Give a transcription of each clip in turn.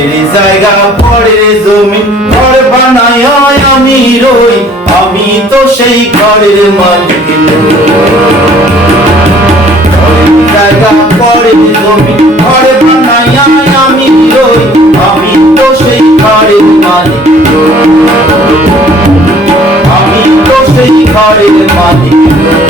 ঘরের জায়গা, ঘরের জমি, ঘর বানায় আমি রই। আমি তো সেই ঘরের মালিক জায়গা, ঘরের জমি, ঘর বানায় আমি রই। আমি তো সেই ঘরের মালিক আমি তো সেই ঘরের মালিক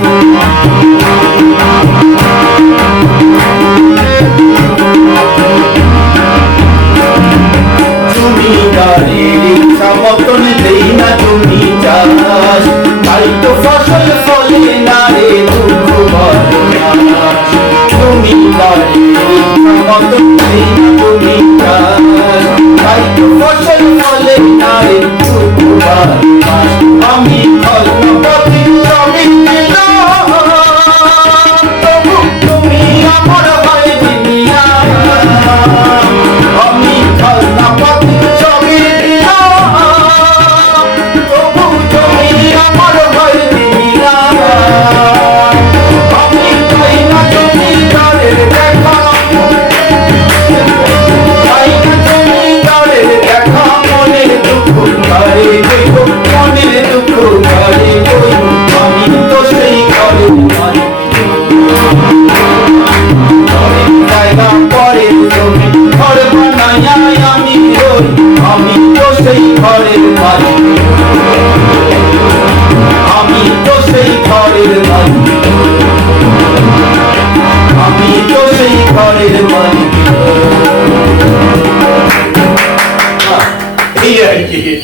চাষ তাই তো ফসল ফলে না রে দুঃখ তুমি তাই মত সেই ঘরের মালিক। আমি তো সেই ঘরের মালিক। আমি তো সেই ঘরের মালিক। এই আর কি।